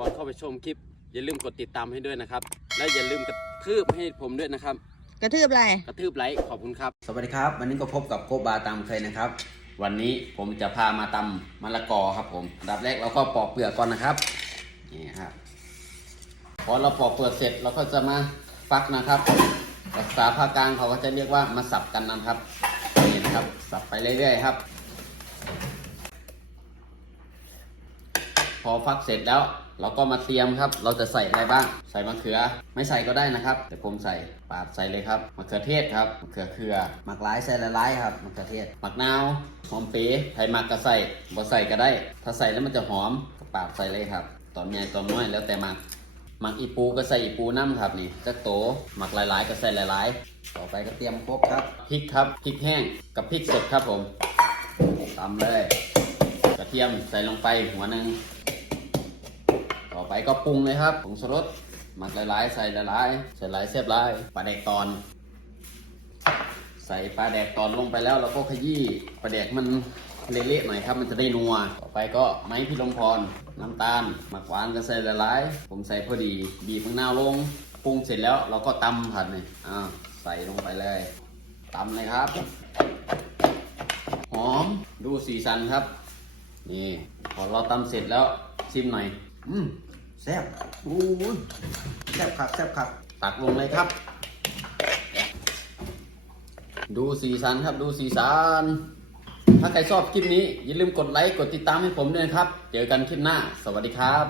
ก่อนเข้าไปชมคลิป อย่าลืมกดติดตามให้ด้วยนะครับ และอย่าลืมกระทืบให้ผมด้วยนะครับ กระทืบอะไร กระทืบไลค์ขอบคุณครับ สวัสดีครับ วันนี้ก็พบกับโกบาตามเคยนะครับ วันนี้ผมจะพามาตำมะละกอครับผมอันดับแรกเราก็ปอกเปลือกก่อนนะครับนี่ครับพอเราปอกเปลือกเสร็จเราก็จะมาฟักนะครับภาษาภาคกลางเขาก็จะเรียกว่ามาสับกันนะครับนี่นะครับ สับไปเรื่อยๆครับ พอฟักเสร็จแล้ว เราก็มาเตรียมครับ เราจะใส่อะไรบ้าง ใส่มะเขือ ไม่ใส่ก็ได้นะครับ แต่ผมใส่ปาดใส่เลยครับมะเขือเทศครับมะเขือเขือหมักหลายใส่หลายครับมะเขือเทศหมักนาวหอมเป๋ไผ่หมักก็ใส่บ่ใส่ก็ได้ ถ้าใส่แล้วมันจะหอมก็ปาดใส่เลยครับ ตอนใหญ่ตอนน้อยแล้วแต่หมักหมักอีปูก็ใส่อีปูน้ำครับนี่จักโตหมักหลายๆ ก็ใส่หลายๆ ต่อไปก็เตรียมครบครับพริกครับพริกแห้งกับพริกสดครับผมตำเลย กระเทียมใส่ลงไปหัวหนึ่ง ต่อไปก็ปรุงเลยครับผงชูรสหมักหลายๆใส่หลายๆใส่หลายเสียบหลายปลาแดกตอน ใส่ปลาแดกตอนลงไปแล้วเราก็ขยี้ปลาแดกมันเละๆหน่อยครับมันจะได้นัว ต่อไปก็ไม้พิลมพร น้ำตาลหมักหวานก็ใส่หลายๆผมใส่พอดีบีบมะนาวลงปรุงเสร็จแล้วเราก็ตำผัดนี่อ่าใส่ลงไปเลยตำเลยครับ หอมดูสีสันครับ นี่พอเราตำเสร็จแล้วชิมหน่อย อืมแซ่บอู้ยแซ่บครับแซ่บครับตักลงเลยครับ ดูสีสันครับดูสีสันถ้าใครชอบคลิปนี้อย่าลืมกดไลค์กดติดตามให้ผมด้วยนะครับ เจอกันคลิปหน้า สวัสดีครับ